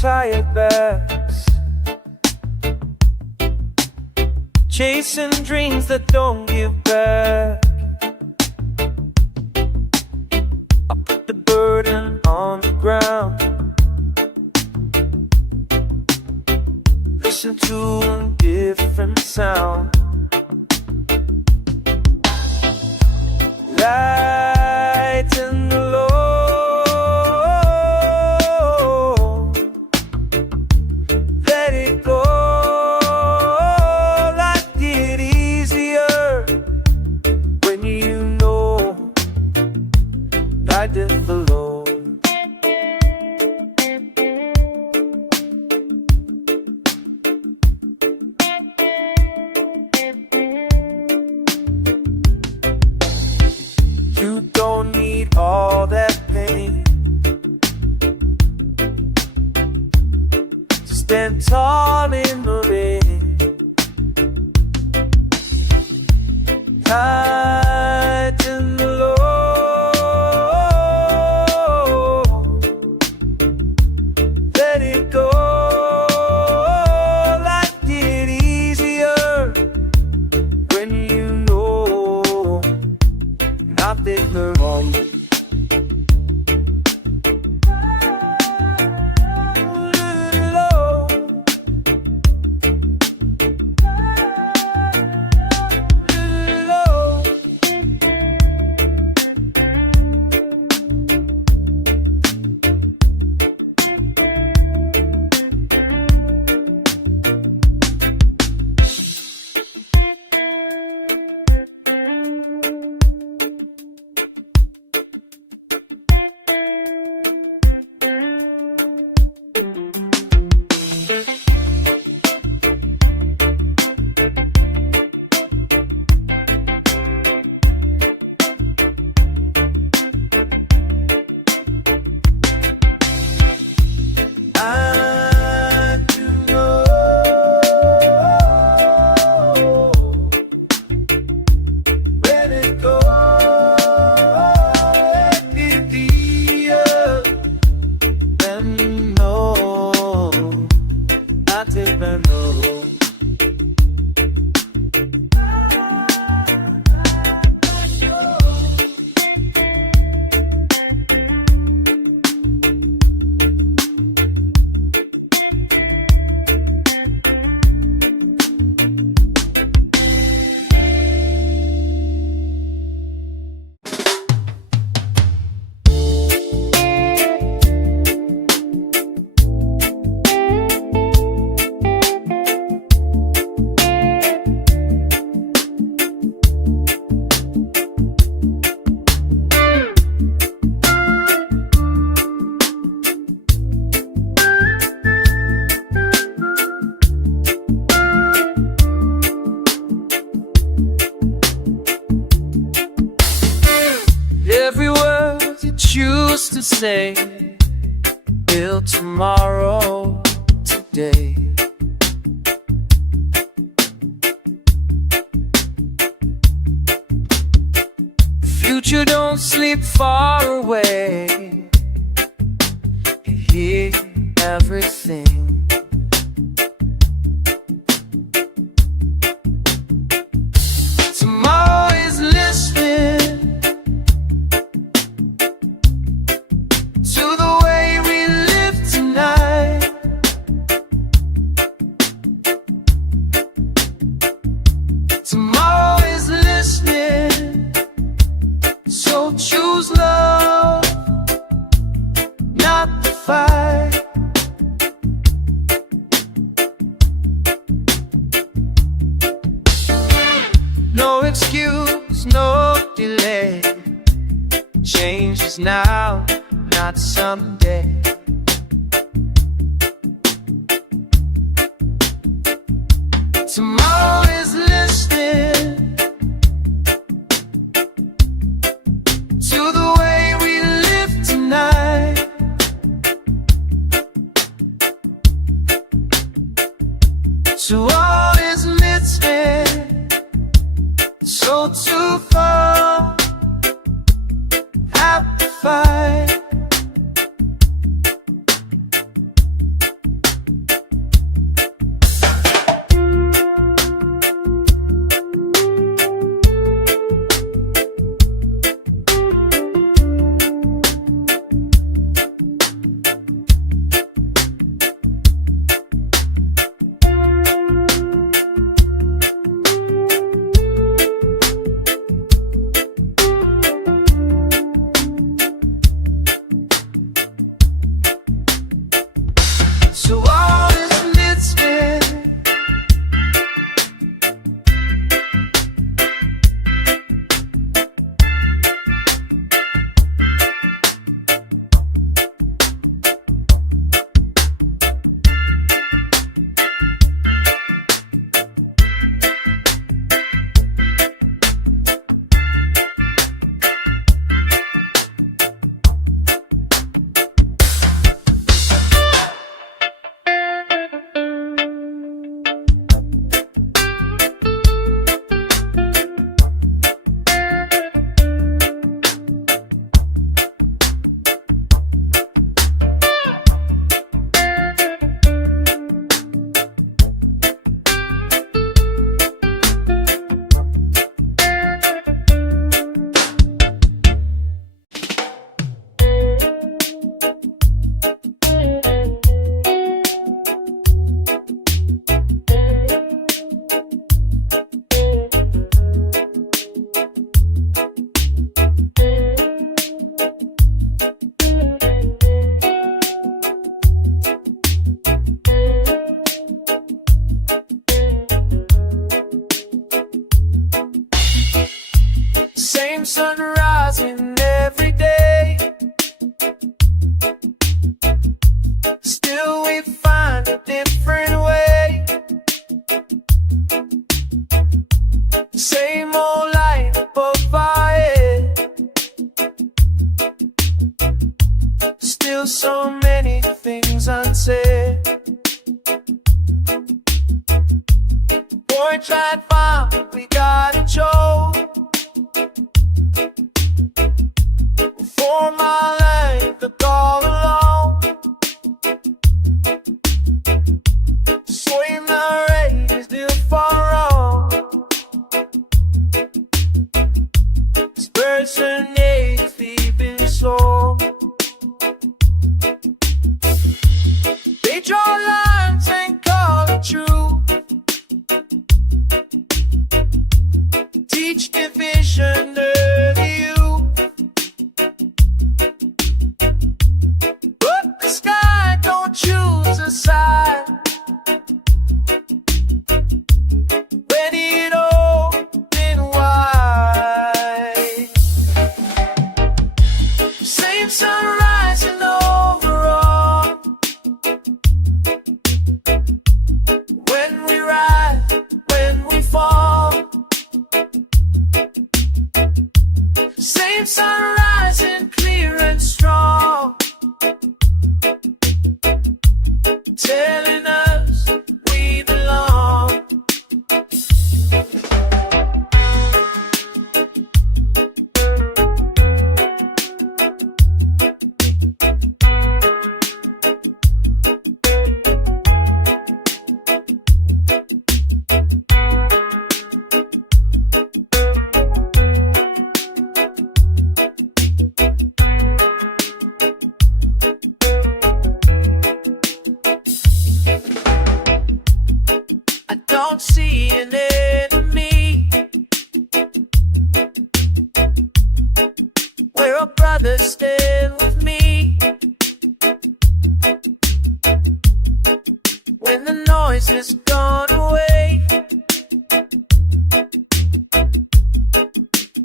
tired backs, chasing dreams that don't give back. I put the burden on the ground, listen to a different sound. Lighten the load, let it go. Life get easier when you know I did the load. You don't need all that pain to stand tall in the rain. Lighten the load, let it go. Life get easier when you know nothing wrong. Every word you choose to say, build tomorrow today. Future don't sleep far away, you hear everything. Tomorrow is listening to the way we live tonight. Tomorrow is listening, so choose love, not the fight. No excuse, no delay. Change is now, not someday. Tomorrow is listening to the way we live tonight. To all is listening, so too far, have to fight. boy tried farm, we got a choke. For my life, the call alone. Swing the rate is still far off. Dispersion aches deep in your soul. They draw lines and call it true. Teach division early you. But the sky don't choose a side. When it open wide. Same sun rising overall. When we rise, when we fall. Same sun rising clear and strong. Telling us we belong. I don't see an enemy. We're a brother, stand with me. When the noise has gone away,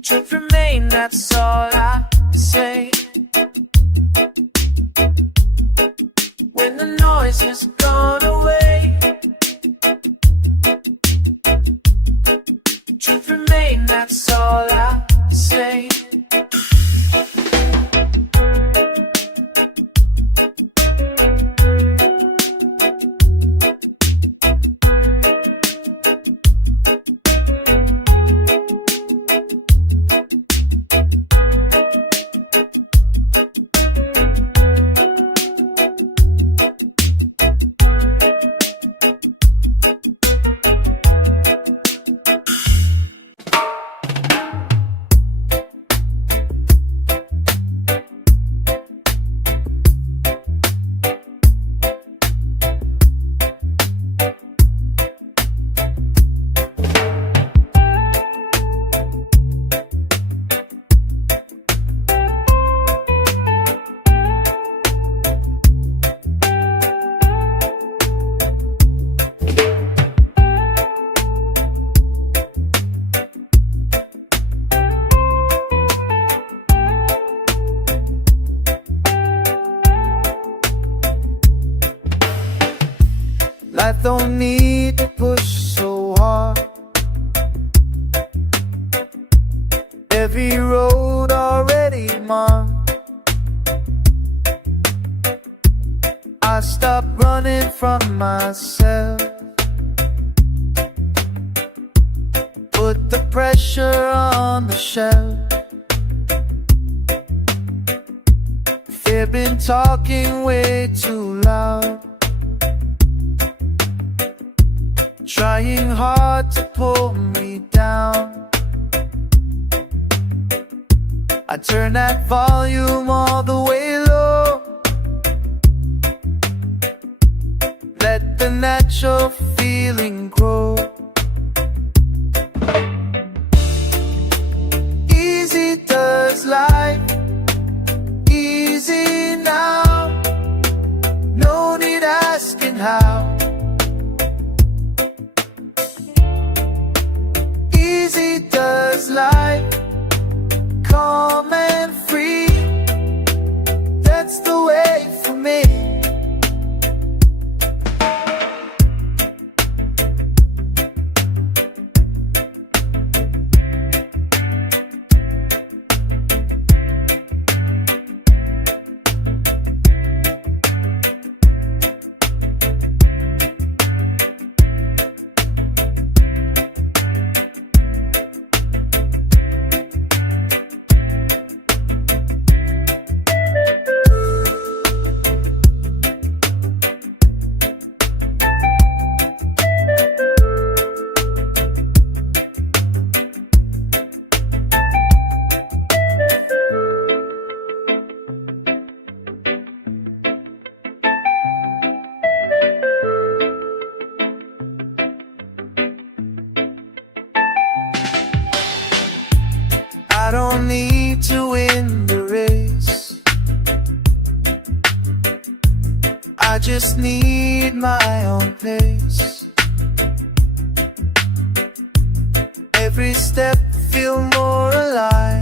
truth remain, that's all I say. When the noise has gone away, truth remain, that's all I say. Life don't need to push so hard. Every road already marked. I stopped running from myself. Put the pressure on the shelf. Fear been talking way too loud. Trying hard to pull me down. I turn that volume all the way low. Let the natural feeling grow. Easy does life, easy now. No need asking how. Easy does life, calm and free. That's the way for me. I don't need to win the race, I just need my own pace. Every step feel more alive,